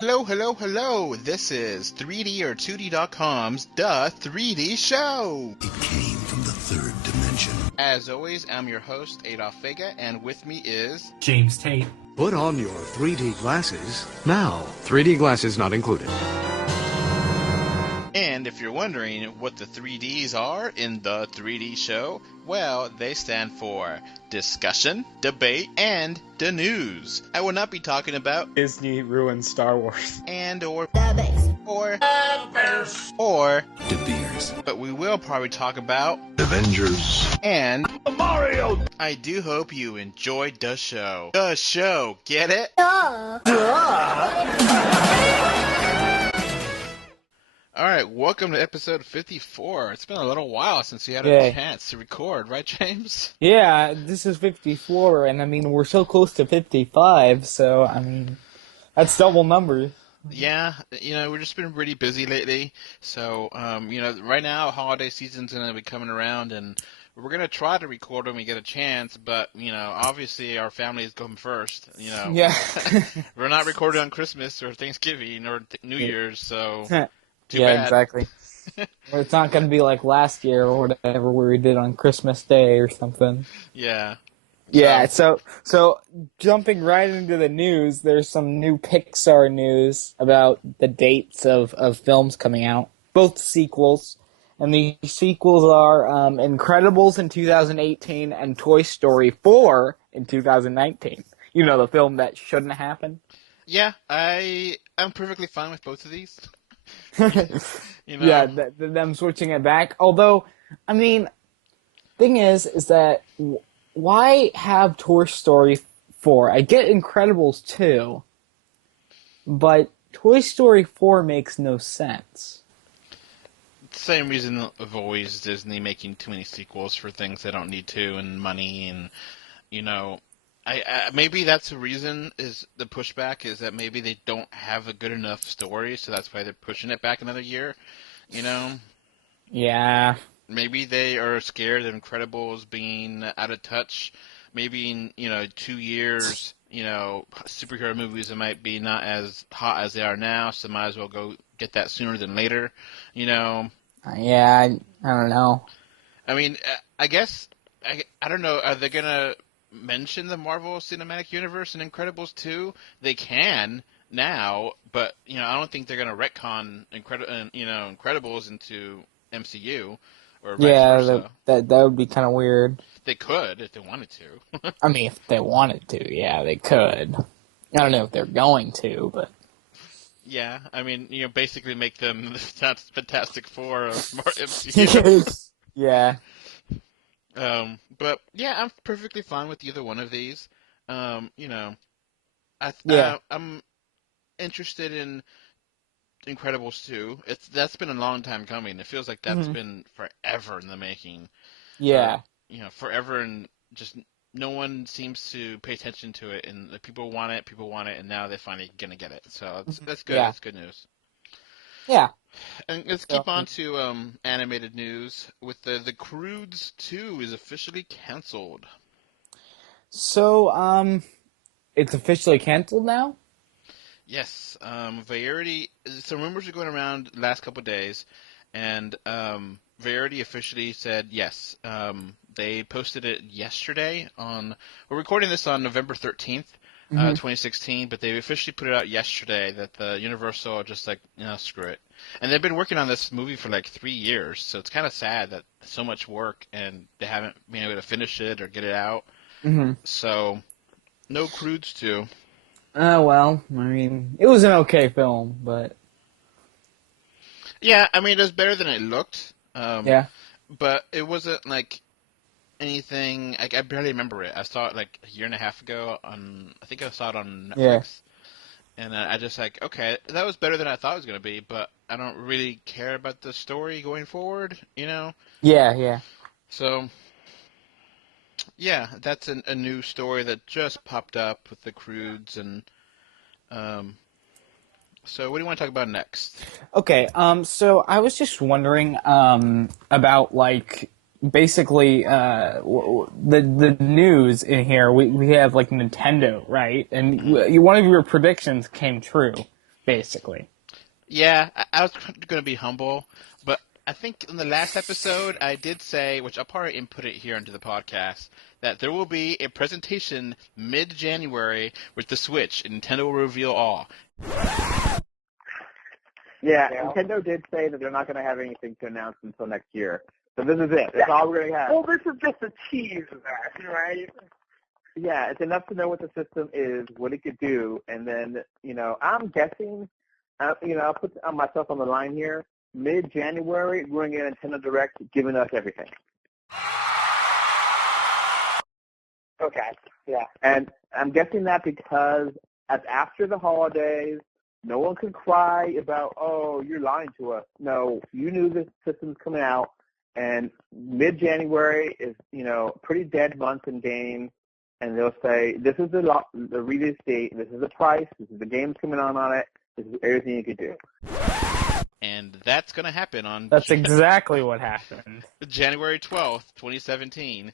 Hello, hello, hello. This is 3D or 2D.com's The 3D Show. It came from the third dimension. As always, I'm your host, Adolf Vega, and with me is... James Tate. Put on your 3D glasses now. 3D glasses not included. And if you're wondering what the 3Ds are in The 3D Show, well, they stand for discussion, debate, and the news. I will not be talking about Disney ruined Star Wars. and or The Bears. or the Bears or De Beers. but we will probably talk about Avengers. and Mario! I do hope you enjoyed the show. The show, get it? Alright, welcome to episode 54. It's been a little while since we had a chance to record, right, James? Yeah, this is 54, and I mean, we're so close to 55, so, I mean, that's double numbers. Yeah, we've just been really busy lately. So, right now, holiday season's going to be coming around, and we're going to try to record when we get a chance, but, obviously our family is going first, Yeah. We're not recording on Christmas or Thanksgiving or New Year's, so... Too yeah, bad. exactly. It's not going to be like last year or whatever where we did on Christmas Day or something. Yeah. Yeah, so jumping right into the news, there's some new Pixar news about the dates of films coming out, both sequels. And the sequels are Incredibles in 2018 and Toy Story 4 in 2019. You know, the film that shouldn't happen. Yeah, I'm perfectly fine with both of these. Yeah, them switching it back. Although, I mean, thing is that why have Toy Story 4? I get Incredibles 2, but Toy Story 4 makes no sense. Same reason of always Disney making too many sequels for things they don't need to, and money, and I maybe that's the reason is the pushback is that maybe they don't have a good enough story, so that's why they're pushing it back another year. Yeah. Maybe they are scared of Incredibles being out of touch. Maybe in 2 years, superhero movies might be not as hot as they are now, so might as well go get that sooner than later. Yeah, I don't know. I mean, I guess I don't know. Are they gonna mention the Marvel Cinematic Universe in Incredibles 2? They can now, but I don't think they're gonna retcon Incredibles into MCU or vice versa. that would be kind of weird. They could if they wanted to. I mean, if they wanted to, yeah, they could. I don't know if they're going to, but Yeah, I mean, basically make them the Fantastic Four of MCU. Yeah. But yeah, I'm perfectly fine with either one of these. I'm interested in Incredibles 2. That's been a long time coming. It feels like that's been forever in the making. Yeah. Forever, and just no one seems to pay attention to it, and the people want it, and now they're finally gonna get it. So that's good. Yeah. That's good news. Yeah. And let's keep on to animated news with the Croods 2 is officially canceled. So, it's officially canceled now? Yes, Variety. Some rumors are going around the last couple of days, and Variety officially said yes. They posted it yesterday on. We're recording this on November 13th, 2016, but they officially put it out yesterday that the Universal are just like, screw it. And they've been working on this movie for like 3 years, so it's kind of sad that so much work and they haven't been able to finish it or get it out. Mm-hmm. So, no Croods 2. Well, I mean, it was an okay film, but... Yeah, I mean, it was better than it looked. Yeah. But it wasn't like anything... I barely remember it. I saw it like a year and a half ago on... I think I saw it on Netflix. Yeah. And I just okay, that was better than I thought it was going to be, but I don't really care about the story going forward, Yeah, yeah. So, yeah, that's a new story that just popped up with the Croods, and so what do you want to talk about next? Okay, so I was just wondering about, like, basically the news in here. We have, like, Nintendo, right? And one of your predictions came true. basically. Yeah, I was going to be humble, but I think in the last episode I did say, which I'll probably input it here into the podcast, that there will be a presentation mid-January with the Switch, and Nintendo will reveal all. Yeah, Nintendo did say that they're not going to have anything to announce until next year. So this is it. That's all we're going to have. Well, this is just a tease of that, right? Yeah, it's enough to know what the system is, what it could do, and then, I'm guessing, I'll put myself on the line here. Mid-January, we're going to get a Nintendo Direct giving us everything. Okay, yeah. And I'm guessing that because after the holidays, no one could cry about, oh, you're lying to us. No, you knew this system's coming out, and mid-January is, pretty dead month in games, and they'll say, this is the release date, this is the price, this is the games coming on it, this is everything you could do. And that's going to happen on That's exactly what happened. January 12th, 2017.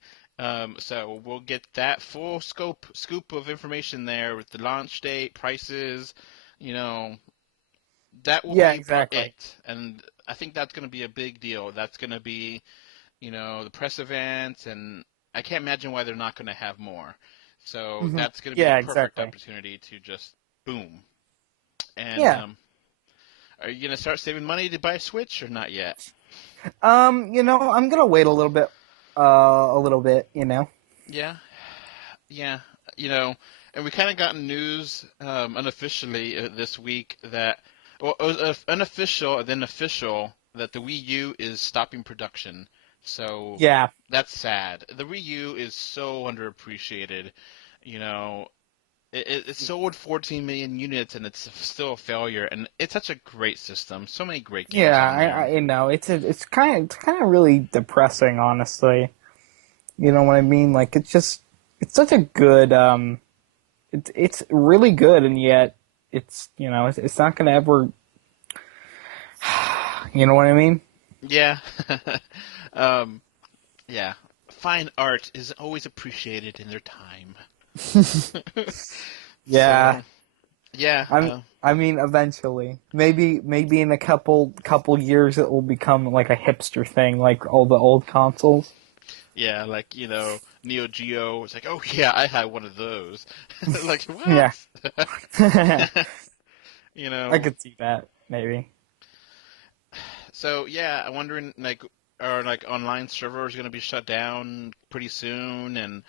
So we'll get that full scoop of information there with the launch date, prices, that will be exactly. it. And I think that's going to be a big deal. That's going to be, the press events, and I can't imagine why they're not going to have more. So that's going to be a perfect opportunity to just boom. And are you going to start saving money to buy a Switch or not yet? I'm going to wait a little bit, Yeah. Yeah. And we kind of got news unofficially this week that, well, it was unofficial and then official that the Wii U is stopping production. So yeah, that's sad. The Wii U is so underappreciated. It sold 14 million units and it's still a failure. And it's such a great system. So many great games. Yeah, on there. I know. It's kind of really depressing, honestly. You know what I mean? Like it's such a good it's really good, and yet it's it's not gonna ever. You know what I mean? Yeah. Yeah. Fine art is always appreciated in their time. Yeah. So, yeah. I mean, eventually, maybe in a couple years, it will become like a hipster thing, like all the old consoles. Yeah, like, Neo Geo was like, oh yeah, I had one of those. Like, what? Yeah. I know. could see that, maybe. So, yeah, I'm wondering, like, are, like, online servers going to be shut down pretty soon? And,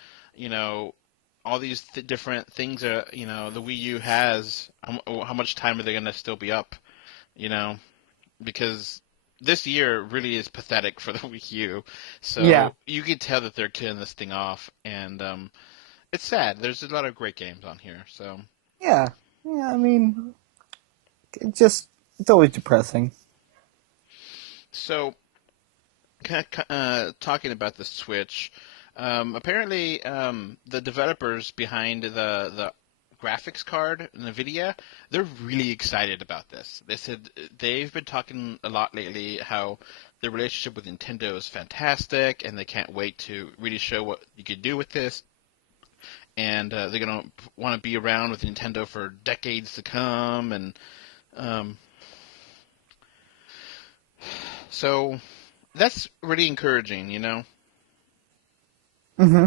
all these different things that, the Wii U has, how much time are they going to still be up? Because this year really is pathetic for the Wii U. So you can tell that they're killing this thing off, and it's sad. There's a lot of great games on here. So yeah. I mean, it's always depressing. So, talking about the Switch, apparently the developers behind the graphics card, NVIDIA, they're really excited about this. They said they've been talking a lot lately how the relationship with Nintendo is fantastic, and they can't wait to really show what you could do with this. And they're going to want to be around with Nintendo for decades to come. And so that's really encouraging, Mm-hmm.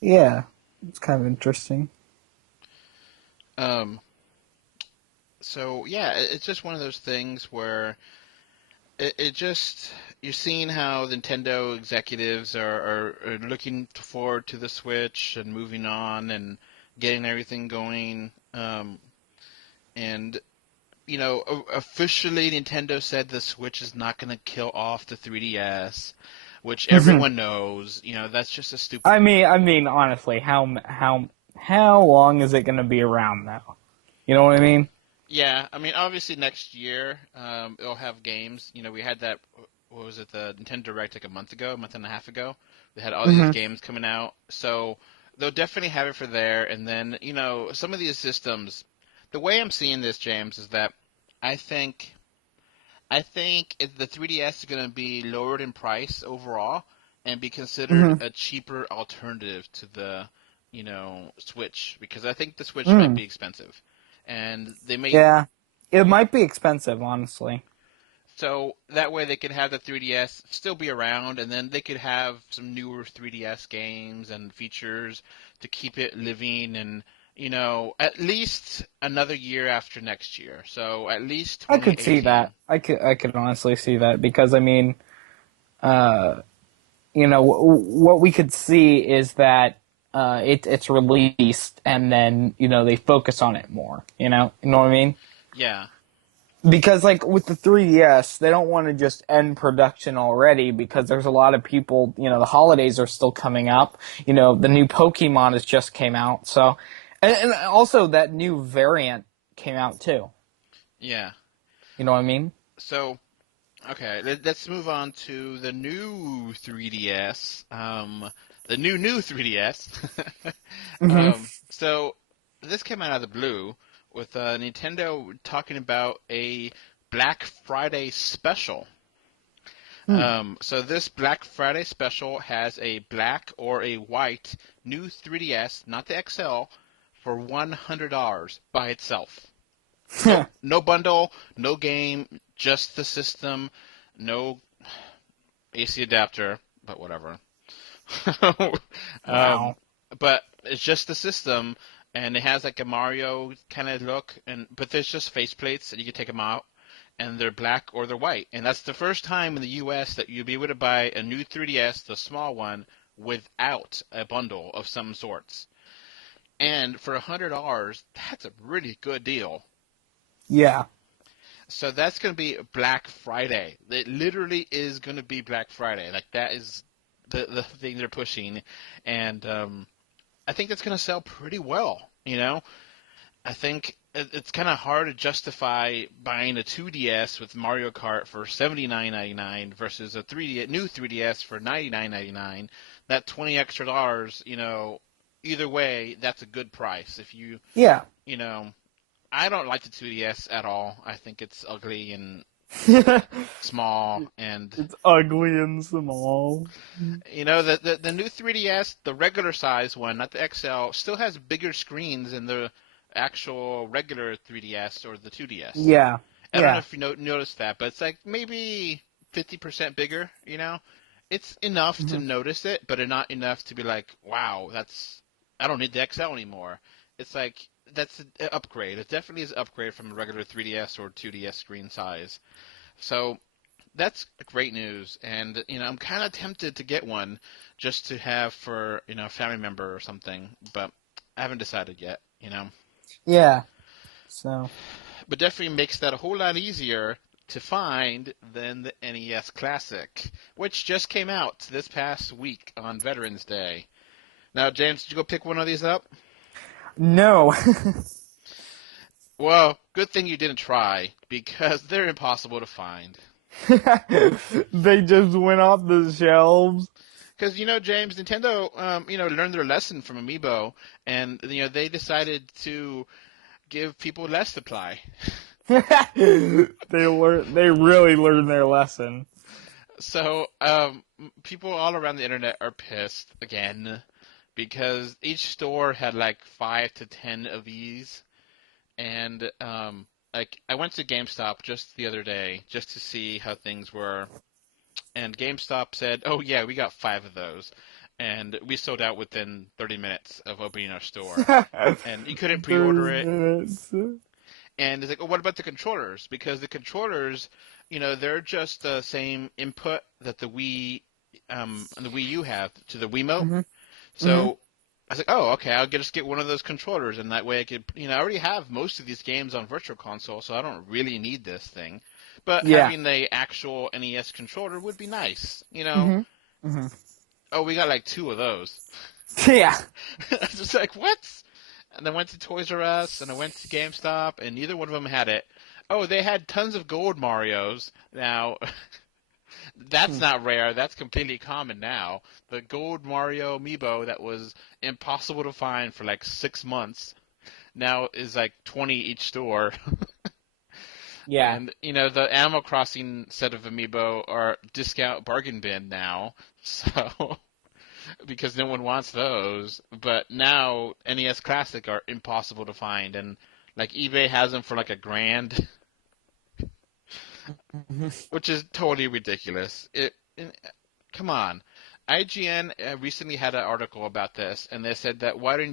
Yeah, it's kind of interesting. So yeah, it's just one of those things where it just you're seeing how Nintendo executives are looking forward to the Switch and moving on and getting everything going. And officially Nintendo said the Switch is not going to kill off the 3DS, which everyone knows. That's just a stupid. I mean, honestly, how long is it going to be around now? You know what I mean? Yeah, I mean, obviously next year it'll have games. We had that. What was it? The Nintendo Direct like a month and a half ago. They had all these games coming out, so they'll definitely have it for there. And then some of these systems. The way I'm seeing this, James, is that I think if the 3DS is going to be lowered in price overall and be considered a cheaper alternative to the Switch, because I think the Switch might be expensive. and they may Yeah. It might be expensive, honestly. so that way they could have the 3DS still be around, and then they could have some newer 3DS games and features to keep it living, and at least another year after next year. So at least I could see that. 2018. I could honestly see that because I mean, uh, what we could see is that it's released and then they focus on it more. You know what I mean? Yeah, Because like with the 3DS, they don't want to just end production already because there's a lot of people. The holidays are still coming up. The new Pokemon has just came out, so and also that new variant came out too. yeah. You know what I mean? So okay, let's move on to the new 3DS. The new 3DS. Hmm. So this came out of the blue with Nintendo talking about a Black Friday special. Hmm. So this Black Friday special has a black or a white new 3DS, not the XL, for $100 by itself. No bundle, no game, just the system, no AC adapter, but whatever. um, Wow. but it's just the system, and it has like a Mario kind of look, but there's just faceplates, and you can take them out, and they're black or they're white, and that's the first time in the U.S. that you'll be able to buy a new 3DS, the small one, without a bundle of some sorts. And for $100, that's a really good deal. Yeah. So that's going to be Black Friday. It literally is going to be Black Friday. Like that is the thing they're pushing, and I think that's going to sell pretty well. I think it's kind of hard to justify buying a 2DS with Mario Kart for $79.99 versus a new 3DS for $99.99. That 20 extra dollars, either way, that's a good price. If Yeah. you know, I don't like the 2DS at all. I think it's ugly and small, and It's ugly and small. the new 3DS, the regular size one, not the XL, still has bigger screens than the actual regular 3DS or the 2DS. Yeah. I don't know Yeah. if you noticed that, but it's like maybe 50% bigger. It's enough to Hmm. notice it, but not enough to be like, wow, I don't need the XL anymore. It's like that's an upgrade. It definitely is an upgrade from a regular 3DS or 2DS screen size. So that's great news, and I'm kind of tempted to get one just to have for a family member or something, but I haven't decided yet. Yeah. So. But definitely makes that a whole lot easier to find than the NES Classic, which just came out this past week on Veterans Day. Now, James, did you go pick one of these up? No. Well, good thing you didn't try because they're impossible to find. They just went off the shelves. Because James, Nintendo, learned their lesson from Amiibo, and they decided to give people less supply. They really learned their lesson. So people all around the internet are pissed again because each store had like 5 to 10 of these, and like I went to GameStop just the other day just to see how things were, and GameStop said, "Oh yeah, we got 5 of those." And we sold out within 30 minutes of opening our store. And you couldn't 30 pre-order it. minutes. And it's like, oh, what about the controllers? Because the controllers, they're just the same input that and the Wii U have to the Wiimote. Hmm. Hmm. So I was like, oh, okay, I'll just get one of those controllers, and that way I could, I already have most of these games on Virtual Console, so I don't really need this thing. But Yeah. having the actual NES controller would be nice. Hmm. Hmm. Oh, we got like 2 of those. Yeah. I was just like, what? And I went to Toys R Us and I went to GameStop and neither one of them had it. Oh, they had tons of gold Marios. Now, that's Hmm. not rare. That's completely common now. The gold Mario amiibo that was impossible to find for like 6 months now is like 20 each store. Yeah. And, the Animal Crossing set of amiibo are discount bargain bin now. So, because no one wants those. But now NES Classic are impossible to find, and Like eBay has them for like $1,000, which is totally ridiculous. Come on. IGN recently had an article about this, and they said that why does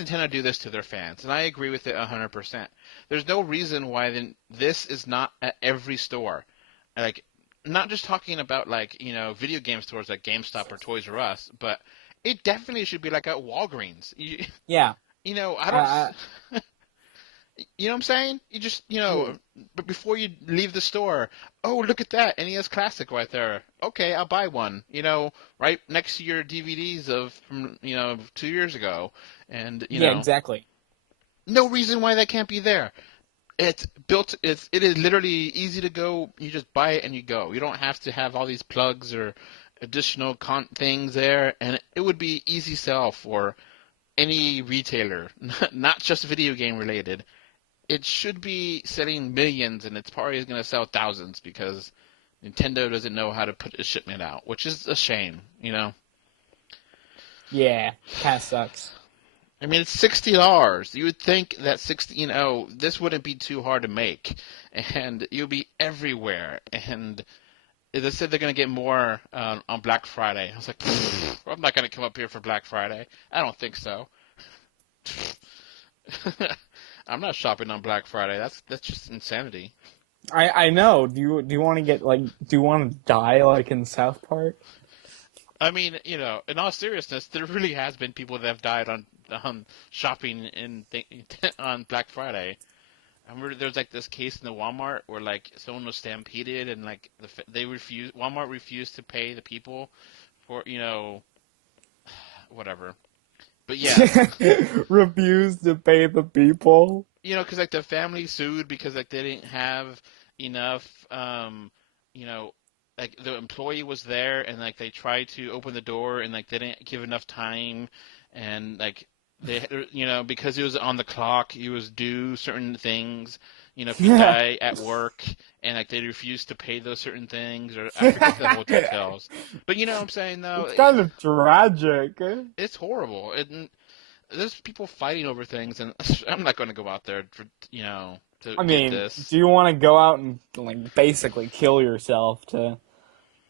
Nintendo do this to their fans? And I agree with it 100%. There's no reason why this is not at every store. Like, not just talking about like, video game stores like GameStop or Toys R Us, but it definitely should be like at Walgreens. Yeah. I don't. Uh, You know what I'm saying? You just, yeah. but before you leave the store, oh, look at that NES Classic right there. Okay, I'll buy one. Right next to your DVDs from 2 years ago, and Yeah, exactly. no reason why that can't be there. It's built. It is literally easy to go. You just buy it and you go. You don't have to have all these plugs or additional things there, and it would be easy sell for any retailer, not just video game related. It should be selling millions, and it's probably going to sell thousands because Nintendo doesn't know how to put a shipment out, which is a shame. Yeah, kind of sucks. I mean, it's $60. You would think that this wouldn't be too hard to make, and you'll be everywhere. And they said they're going to get more on Black Friday. I was like, I'm not going to come up here for Black Friday. I don't think so. I'm not shopping on Black Friday. That's just insanity. I know. Do you want to get like? Do you want to die like in South Park? I mean, in all seriousness, there really has been people that have died on shopping on Black Friday. I remember there was like this case in the Walmart where like someone was stampeded and like Walmart refused to pay the people for whatever. But yeah, Refuse to pay the people. because like the family sued because like they didn't have enough, you know, like the employee was there and like they tried to open the door and like they didn't give enough time, and like they, because he was on the clock, he was due certain things. If he died at work and like they refused to pay those certain things, or I forget the whole details. But you know what I'm saying though, It's kind of tragic. it's horrible. There's people fighting over things, and I'm not going to go out there to I get mean, this. do you want to go out and like basically kill yourself to,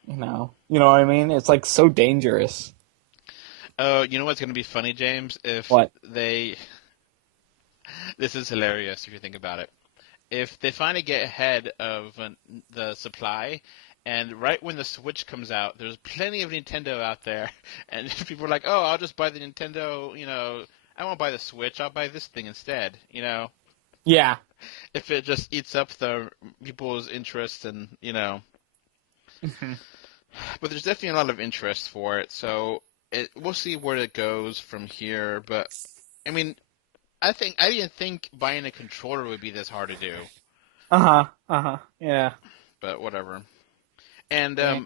you know what I mean? It's like so dangerous. Oh, you know what's going to be funny, James? If What? this is hilarious if you think about it. If they finally get ahead of the supply, and right when the Switch comes out, there's plenty of Nintendo out there, and people are like, "Oh, I'll just buy the Nintendo." I won't buy the Switch. I'll buy this thing instead. Yeah. If it just eats up the people's interest, and but there's definitely a lot of interest for it. So we'll see where it goes from here. But I mean, I didn't think buying a controller would be this hard to do. Yeah. But whatever. And Yeah.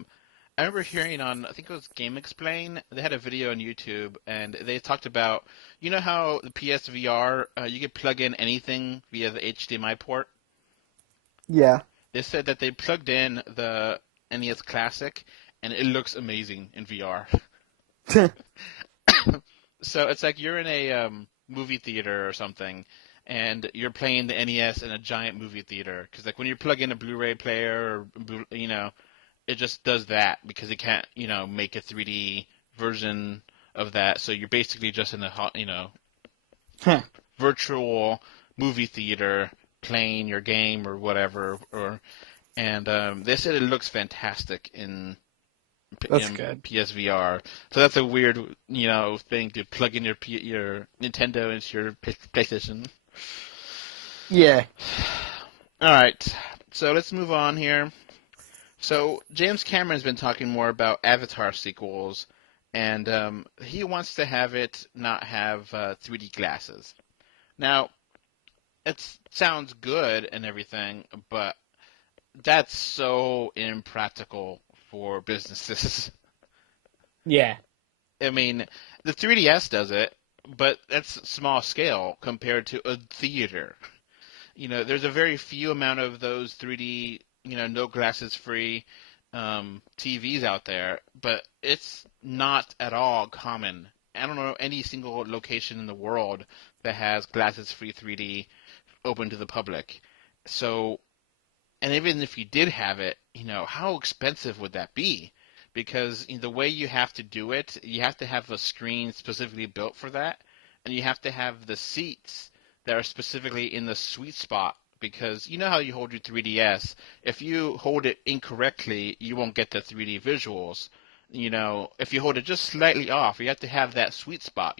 I remember hearing on, I think it was Game Explain, they had a video on YouTube, and they talked about, how the PSVR, you could plug in anything via the HDMI port? Yeah. They said that they plugged in the NES Classic, and it looks amazing in VR. So it's like you're in a movie theater or something, and you're playing the NES in a giant movie theater. Because like when you plug in a Blu-ray player, or it just does that because it can't, make a 3D version of that. So you're basically just in a, virtual movie theater playing your game or whatever. And they said it looks fantastic in That's good. PSVR. So that's a weird, thing to plug in your Nintendo into your PlayStation. Yeah. All right, so let's move on here. So James Cameron's been talking more about Avatar sequels, and he wants to have it not have 3D glasses. Now, it sounds good and everything, but that's so impractical for businesses. Yeah. I mean, the 3DS does it, but that's small scale compared to a theater. There's a very few amount of those 3D, no glasses free TVs out there, but it's not at all common. I don't know any single location in the world that has glasses-free 3D open to the public. So, and even if you did have it, how expensive would that be? Because the way you have to do it, you have to have a screen specifically built for that, and you have to have the seats that are specifically in the sweet spot. Because you know how you hold your 3DS, if you hold it incorrectly, you won't get the 3D visuals. If you hold it just slightly off, you have to have that sweet spot.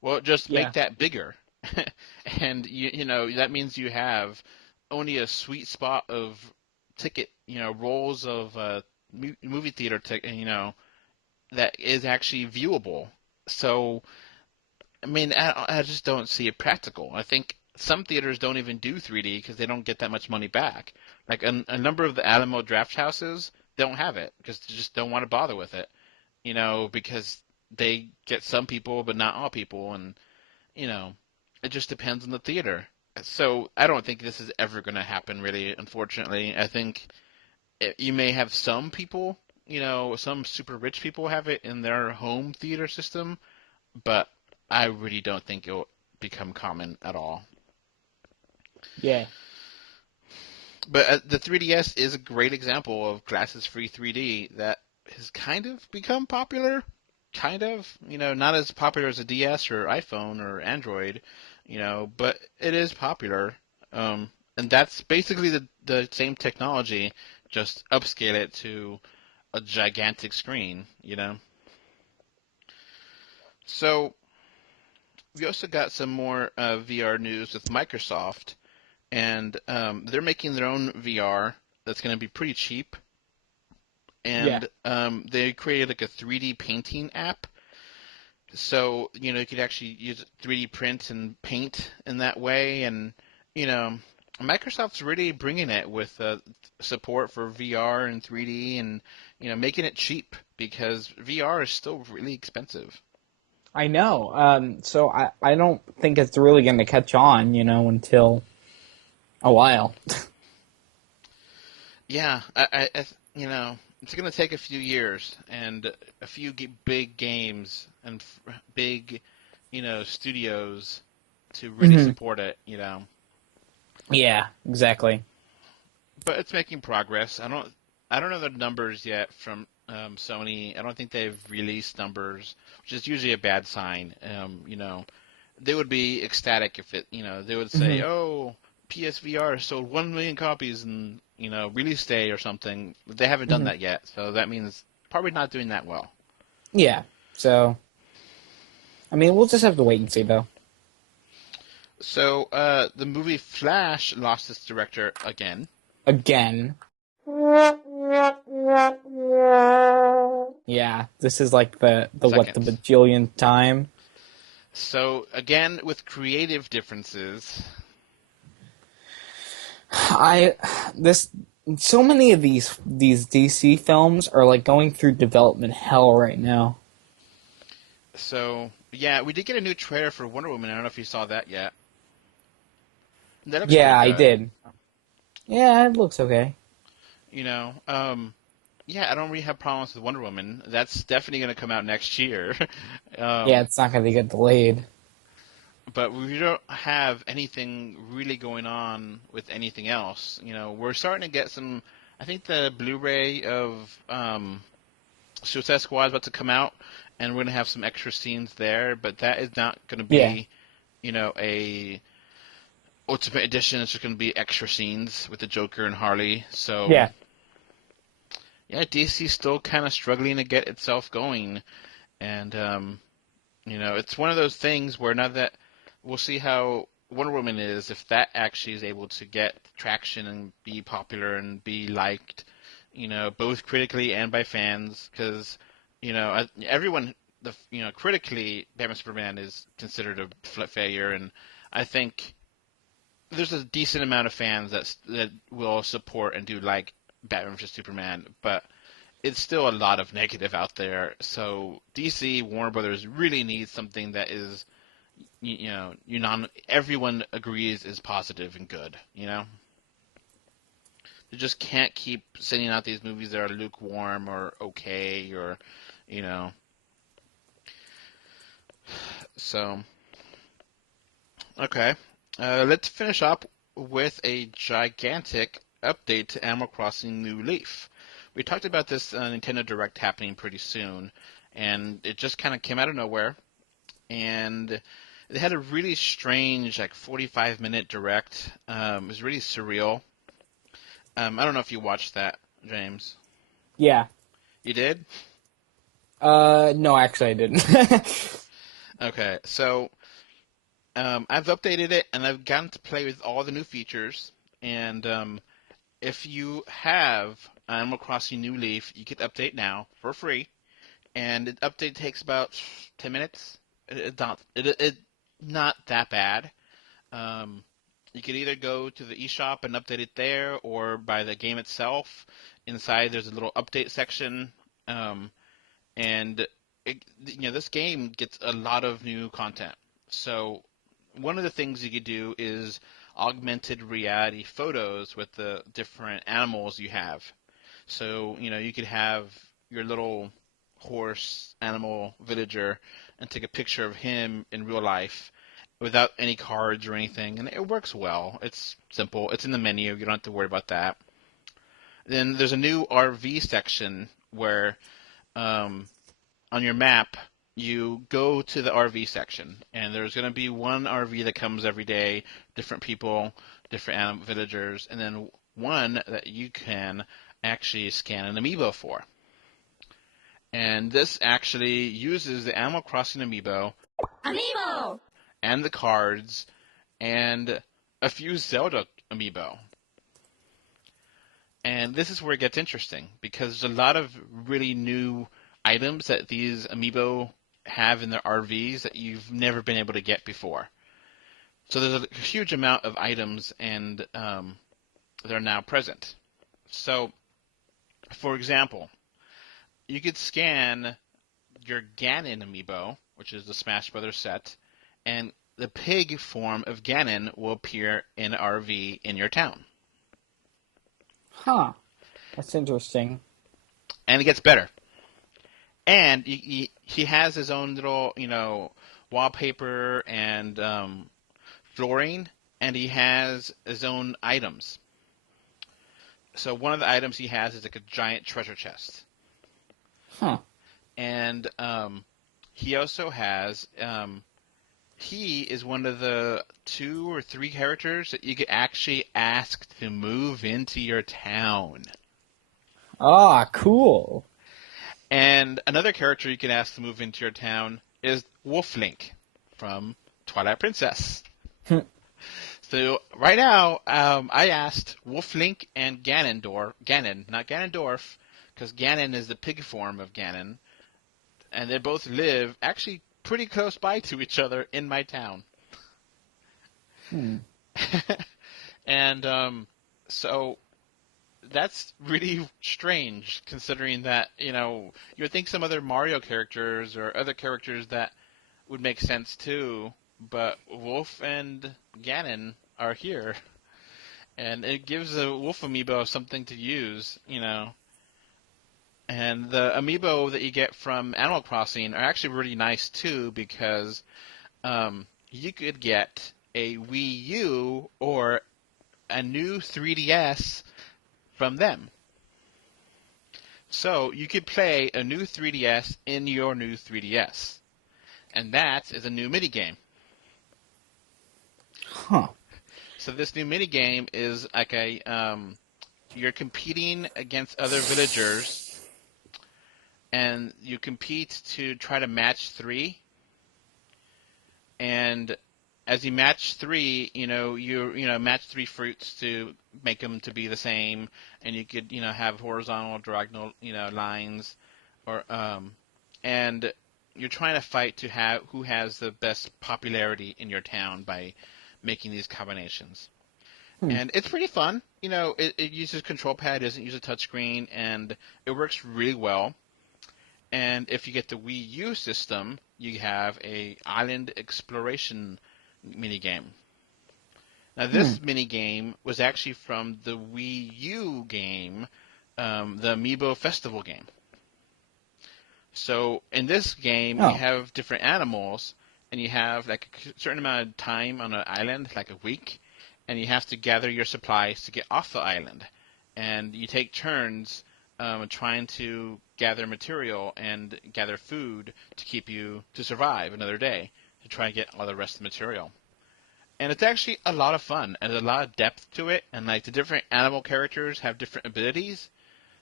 Well, just make Yeah. that bigger. And that means you have only a sweet spot of ticket, rolls of movie theater ticket, that is actually viewable. So, I mean, I just don't see it practical. I think some theaters don't even do 3D because they don't get that much money back. Like a number of the Alamo Draft Houses don't have it because they just don't want to bother with it, because they get some people but not all people, and you know, it just depends on the theater. So I don't think this is ever going to happen, really, unfortunately. I think you may have some people, some super rich people have it in their home theater system, but I really don't think it'll become common at all. Yeah. But the 3DS is a great example of glasses-free 3D that has kind of become popular. Kind of, not as popular as a DS or iPhone or Android, but it is popular. And that's basically the same technology, just upscale it to a gigantic screen. So we also got some more VR news with Microsoft, and they're making their own VR that's going to be pretty cheap. Yeah. And they created like a 3D painting app. So, you could actually use 3D print and paint in that way. And, you know, Microsoft's really bringing it with support for VR and 3D and, making it cheap because VR is still really expensive. I know. So I don't think it's really going to catch on, until a while. Yeah, it's going to take a few years and a few big games and big, studios to really Hmm. support it. Yeah, exactly. But it's making progress. I don't know the numbers yet from Sony. I don't think they've released numbers, which is usually a bad sign. They would be ecstatic if they would say, Hmm. "Oh, PSVR sold 1 million copies in release day or something." But they haven't done Hmm. that yet, so that means probably not doing that well. Yeah. So, I mean, we'll just have to wait and see, though. So the movie Flash lost its director again. Again. Yeah, this is like the Second. bajillionth time. So again with creative differences. I this so many of these DC films are like going through development hell right now. So yeah, we did get a new trailer for Wonder Woman. I don't know if you saw that yet. That looks pretty Yeah, I good. did. Yeah, it looks okay. You know, yeah, I don't really have problems with Wonder Woman. That's definitely going to come out next year. Yeah, um, it's not gonna get delayed. but we don't have anything really going on with anything else. We're starting to get some. I think the Blu-ray of Suicide Squad is about to come out, and we're going to have some extra scenes there. But that is not going to Yeah, be, a Ultimate Edition. It's just going to be extra scenes with the Joker and Harley. So yeah. yeah, DC's still kind of struggling to get itself going, and it's one of those things where now that we'll see how Wonder Woman is, if that actually is able to get traction and be popular and be liked, both critically and by fans, because everyone, critically, Batman Superman is considered a failure, and I think there's a decent amount of fans that will support and do like Batman vs Superman, but it's still a lot of negative out there. So DC, Warner Brothers really needs something that is, everyone agrees is positive and good. They just can't keep sending out these movies that are lukewarm or okay or, you know. So Okay. Let's finish up with a gigantic update to Animal Crossing New Leaf. We talked about this Nintendo Direct happening pretty soon, and it just kind of came out of nowhere. And they had a really strange, like 45-minute direct. It was really surreal. I don't know if you watched that, James. Yeah. You did? No, actually, I didn't. Okay, so I've updated it and I've gotten to play with all the new features. And if you have Animal Crossing New Leaf, you can update now for free. And the update takes about 10 minutes. It's not that bad. Um, you could either go to the eShop and update it there, or by the game itself. Inside, there's a little update section, um, and this game gets a lot of new content. So, one of the things you could do is augmented reality photos with the different animals you have. So, you could have your little horse animal villager and take a picture of him in real life without any cards or anything, and it works well. It's simple. It's in the menu. You don't have to worry about that. Then there's a new RV section where um, on your map you go to the RV section, and there's going to be one RV that comes every day, different people, different villagers, and then one that you can actually scan an amiibo for. And this actually uses the Animal Crossing amiibo and the cards and a few Zelda amiibo. And this is where it gets interesting because there's a lot of really new items that these amiibo have in their RVs that you've never been able to get before. So there's a huge amount of items, and they're now present. So, for example, you could scan your Ganon amiibo, which is the Smash Brothers set, and the pig form of Ganon will appear in an RV in your town. Huh. That's interesting. And it gets better. And he has his own little, wallpaper and flooring, and he has his own items. So one of the items he has is like a giant treasure chest. Huh. And he also has, he is one of the 2 or 3 characters that you could actually ask to move into your town. Ah, cool. And another character you can ask to move into your town is Wolf Link from Twilight Princess. So right now, I asked Wolf Link and Ganon, not Ganondorf, because Ganon is the pig form of Ganon, and they both live actually pretty close by to each other in my town. Hmm. And so that's really strange, considering that you would think some other Mario characters or other characters that would make sense too, but Wolf and Ganon are here, and it gives the Wolf amiibo something to use. And the amiibo that you get from Animal Crossing are actually really nice too, because you could get a Wii U or a new 3DS from them. So you could play a new 3DS in your new 3DS. And that is a new minigame. Huh. So this new minigame is like you're competing against other villagers, and you compete to try to match 3. And as you match 3, you match 3 fruits to make them to be the same, and you could have horizontal, diagonal lines, or and you're trying to fight to have who has the best popularity in your town by making these combinations. Hmm. And it's pretty fun. It uses control pad, it doesn't use a touchscreen, and it works really well. And if you get the Wii U system, you have a island exploration minigame. Now, Hmm. this minigame was actually from the Wii U game, the Amiibo Festival game. So, in this game, you Oh. have different animals, and you have like a certain amount of time on an island, like a week, and you have to gather your supplies to get off the island. And you take turns trying to gather material and gather food to keep you to survive another day to try and get all the rest of the material. And it's actually a lot of fun and there's a lot of depth to it. And like the different animal characters have different abilities.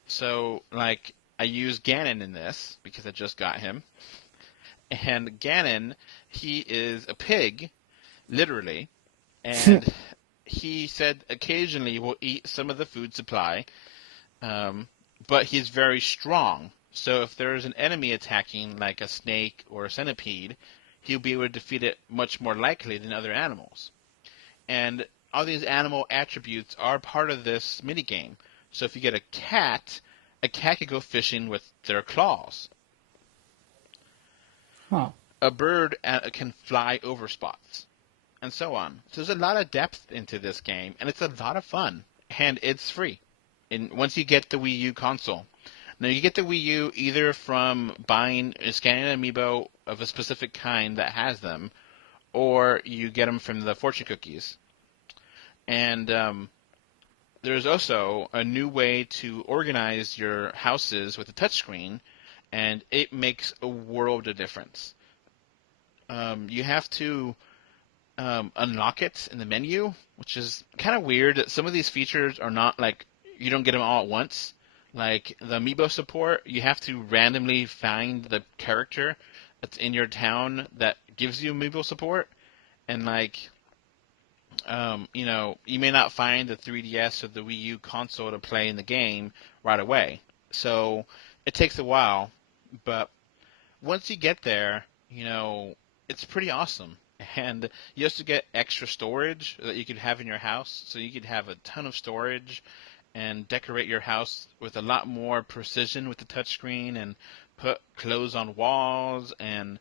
So like I use Ganon in this because I just got him. And Ganon, he is a pig, literally, and he said occasionally will eat some of the food supply, but he's very strong. So if there's an enemy attacking, like a snake or a centipede, he'll be able to defeat it much more likely than other animals. And all these animal attributes are part of this minigame. So if you get a cat can go fishing with their claws. Huh. A bird can fly over spots, and so on. So there's a lot of depth into this game, and it's a lot of fun, and it's free. And once you get the Wii U console, now you get the Wii U either from scanning an amiibo of a specific kind that has them, or you get them from the fortune cookies. And there's also a new way to organize your houses with a touchscreen, and it makes a world of difference. You have to unlock it in the menu, which is kind of weird. Some of these features are not like you don't get them all at once. Like the amiibo support, you have to randomly find the character that's in your town that gives you amiibo support, and like you may not find the 3DS or the Wii U console to play in the game right away. So it takes a while, but once you get there, it's pretty awesome. And you also get extra storage that you could have in your house. So you could have a ton of storage and decorate your house with a lot more precision with the touchscreen and put clothes on walls. And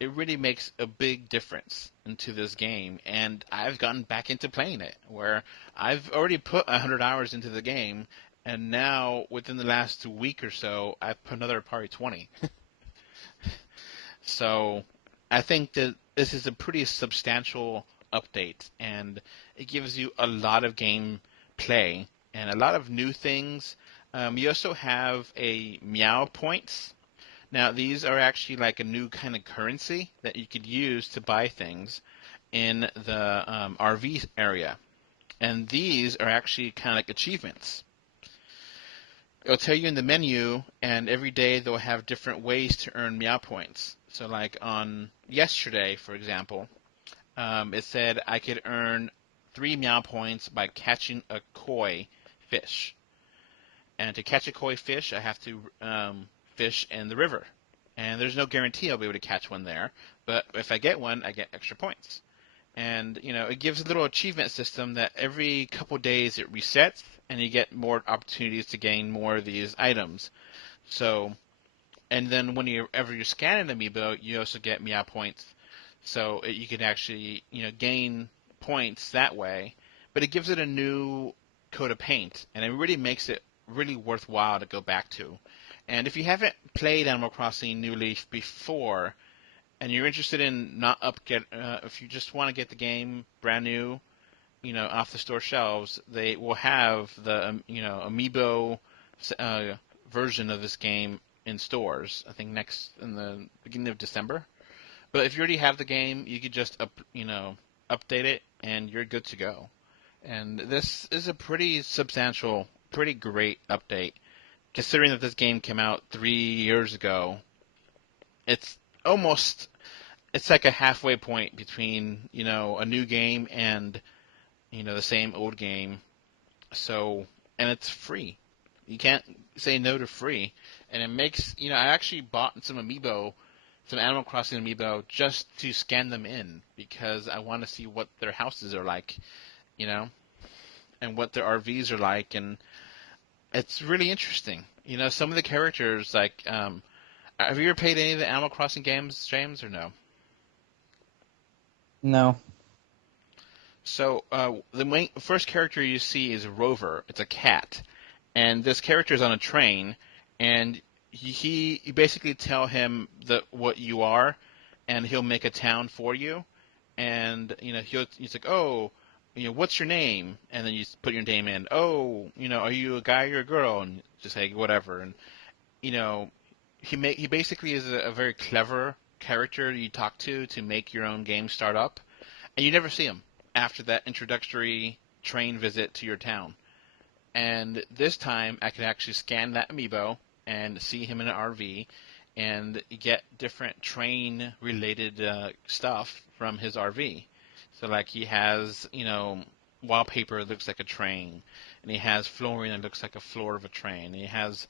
it really makes a big difference into this game. And I've gotten back into playing it, where I've already put 100 hours into the game. And now, within the last week or so, I've put another probably 20. So I think that this is a pretty substantial update, and it gives you a lot of game play and a lot of new things. You also have a Meow Points. Now, these are actually like a new kind of currency that you could use to buy things in the RV area. And these are actually kind of like achievements. It'll tell you in the menu, and every day they'll have different ways to earn Meow Points. So like on yesterday, for example, it said I could earn 3 Meow Points by catching a koi fish. And to catch a koi fish, I have to fish in the river. And there's no guarantee I'll be able to catch one there, but if I get one, I get extra points. And, it gives a little achievement system that every couple days it resets, and you get more opportunities to gain more of these items. So, and then whenever you're scanning Amiibo, you also get Meow Points. So you can actually, gain points that way. But it gives it a new coat of paint, and it really makes it really worthwhile to go back to. And if you haven't played Animal Crossing New Leaf before, and you're interested in if you just want to get the game brand new, off the store shelves, they will have the Amiibo version of this game in stores. I think next in the beginning of December. But if you already have the game, you could just update it, and you're good to go. And this is a pretty substantial, pretty great update, considering that this game came out 3 years ago. It's almost it's like a halfway point between a new game and the same old game. So, and it's free. You can't say no to free, and it makes I actually bought some Animal Crossing amiibo just to scan them in because I want to see what their houses are like, and what their RVs are like, and it's really interesting. Some of the characters like have you ever played any of the Animal Crossing games, James, or no? No. So the first character you see is Rover. It's a cat, and this character is on a train, and you basically tell him what you are, and he'll make a town for you, and he's like, oh, what's your name? And then you put your name in. Oh, are you a guy or a girl? And just say whatever. And you know, he basically is a very clever character you talk to make your own game start up, and you never see him after that introductory train visit to your town. And this time, I could actually scan that amiibo and see him in an RV, and get different train-related stuff from his RV. So, like, he has, wallpaper that looks like a train, and he has flooring that looks like a floor of a train. And he has,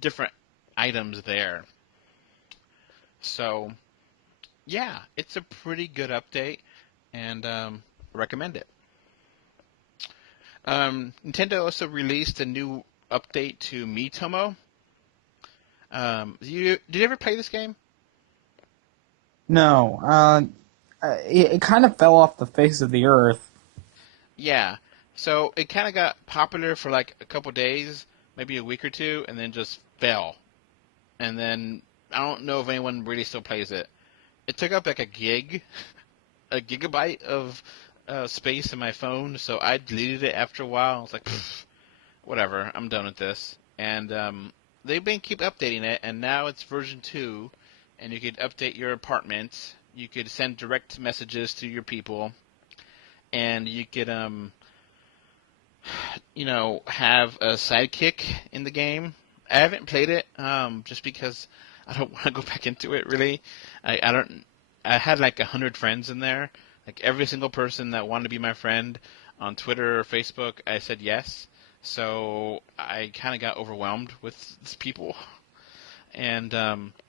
different items there. So, yeah, it's a pretty good update, and recommend it. Nintendo also released a new update to Miitomo. Did you ever play this game? No, it kind of fell off the face of the earth. Yeah. So it kind of got popular for like a couple days, maybe a week or two, and then just fell. And then I don't know if anyone really still plays it. It took up like a gigabyte of space in my phone, so I deleted it after a while. I was like, whatever, I'm done with this. And they've been keep updating it, and now it's version 2, and you could update your apartment. You could send direct messages to your people, and you could have a sidekick in the game. I haven't played it just because I don't want to go back into it. Really, I don't. I had like 100 friends in there. Like every single person that wanted to be my friend on Twitter or Facebook, I said yes. So I kind of got overwhelmed with these people. And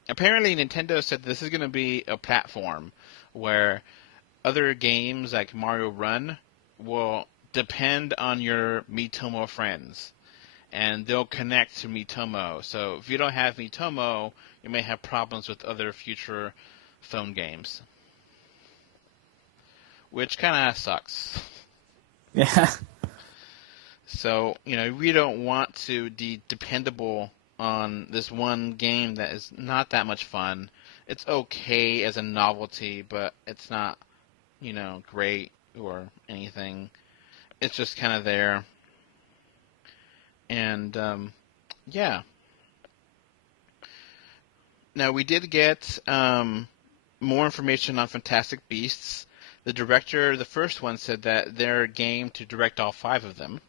apparently Nintendo said this is going to be a platform where other games like Mario Run will depend on your Miitomo friends, and they'll connect to Miitomo. So if you don't have Miitomo, you may have problems with other future phone games, which kind of sucks. Yeah. So, we don't want to be dependable on this one game that is not that much fun. It's okay as a novelty, but it's not, great or anything. It's just kind of there. And, yeah. Now, we did get more information on Fantastic Beasts. The director, the first one, said that they're game to direct all 5 of them.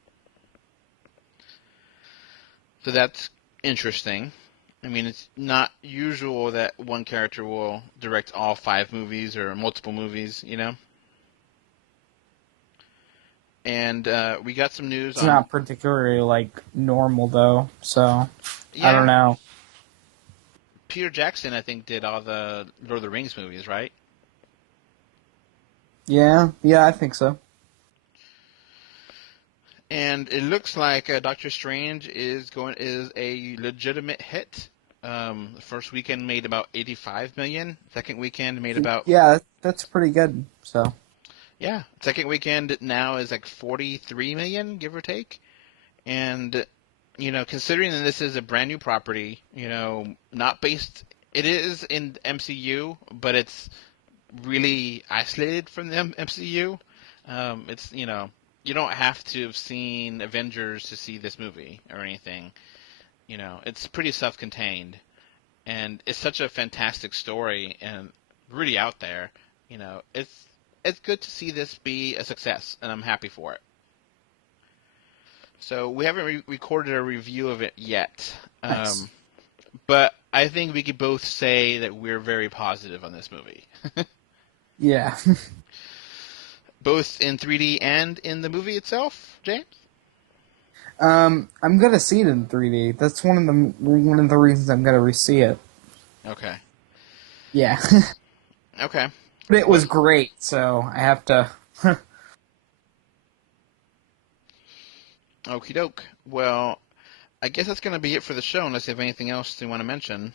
So that's interesting. I mean, it's not usual that one character will direct all 5 movies or multiple movies, And we got some news It's on. not particularly, normal, though, so I don't Yeah, know. Peter Jackson, I think, did all the Lord of the Rings movies, right? Yeah, I think so. And it looks like Doctor Strange is a legitimate hit. The first weekend made about 85 million. Second weekend made about. Yeah, that's pretty good, so. Yeah, second weekend now is like 43 million, give or take. And considering that this is a brand new property, not based, it is in MCU, but it's really isolated from the MCU. It's you don't have to have seen Avengers to see this movie or anything. It's pretty self-contained, and it's such a fantastic story and really out there. It's good to see this be a success, and I'm happy for it. So we haven't recorded a review of it yet, Nice. but I think we could both say that we're very positive on this movie, Yeah. both in 3D and in the movie itself. James? I'm gonna see it in 3D. That's one of the reasons I'm gonna re-see it. Okay. Yeah. Okay. But it Well, was great, so I have to. okie doke. Well, I guess that's going to be it for the show, unless you have anything else you want to mention.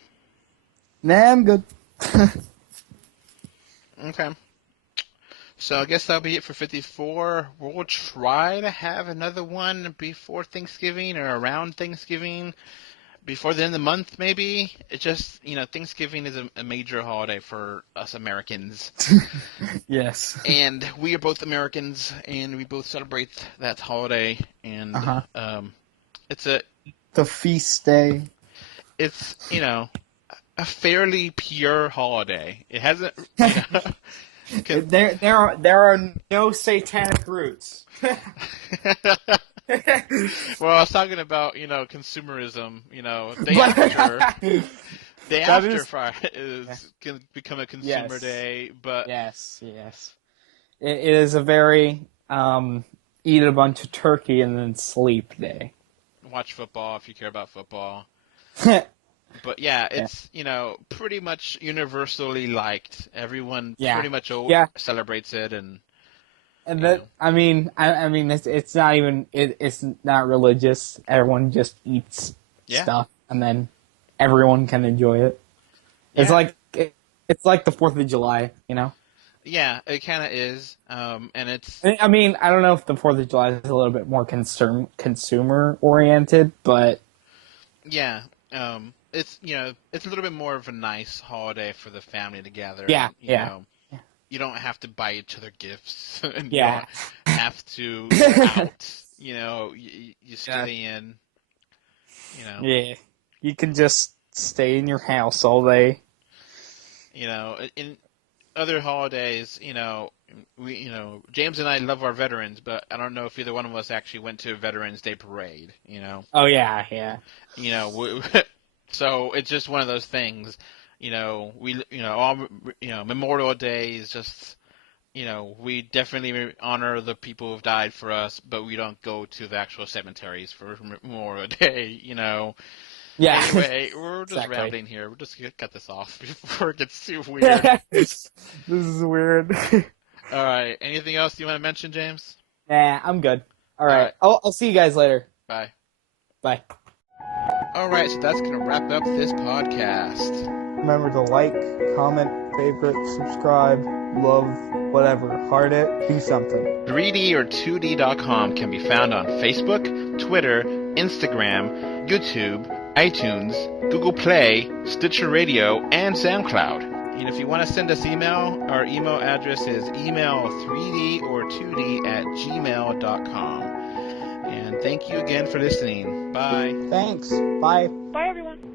Nah, I'm good. Okay. So I guess that'll be it for 54. We'll try to have another one before Thanksgiving or around Thanksgiving. before the end of the month, maybe. It just, Thanksgiving is a major holiday for us Americans. Yes. And we are both Americans, and we both celebrate that holiday. And Uh-huh. it's The feast day. it's a fairly pure holoday. It hasn't, can, There are no satanic roots. well, I was talking about, consumerism. Day But after, day that after is Friday is can become a consumer yes, day, but yes. It is a very eat a bunch of turkey and then sleep day. watch football if you care about football. Yeah, But yeah, it's pretty much universally liked. Everyone yeah, pretty much yeah. celebrates it, and And you know, I mean, it's not even it's not religious. Everyone just eats yeah, stuff, and then everyone can enjoy it. It's yeah, like it's like the 4th of July, you know. yeah. It kind of is, and it's I mean, I don't know if the 4th of July is a little bit more consumer oriented, but yeah, it's it's a little bit more of a nice holiday for the family to gather, yeah, and yeah, you don't have to buy each other gifts, and you yeah. don't have to go out. You Yeah. stay in. You know, Yeah, you can just stay in your house all day. in other holidays, James and I love our veterans, but I don't know if either one of us actually went to a Veterans Day parade. Oh yeah, yeah, You know, so it's just one of those things. We, all, Memorial Day is just, we definitely honor the people who've died for us, but we don't go to the actual cemeteries for Memorial Day. yeah. Anyway, we're just Exactly. rambling here. We'll just cut this off before it gets too weird. This is weird. All right. Anything else you want to mention, James? Nah, I'm good. All All right, right. I'll see you guys later. Bye. Bye. All right. So that's going to wrap up this podcast. Remember to like, comment, favorite, subscribe, love, whatever. Heart it, do something. 3D or 2D.com can be found on Facebook, Twitter, Instagram, YouTube, iTunes, Google Play, Stitcher Radio, and SoundCloud. And if you want to send us email, our email address is email3D or 2D at gmail.com. And thank you again for listening. Bye. Thanks. Bye. Bye, everyone.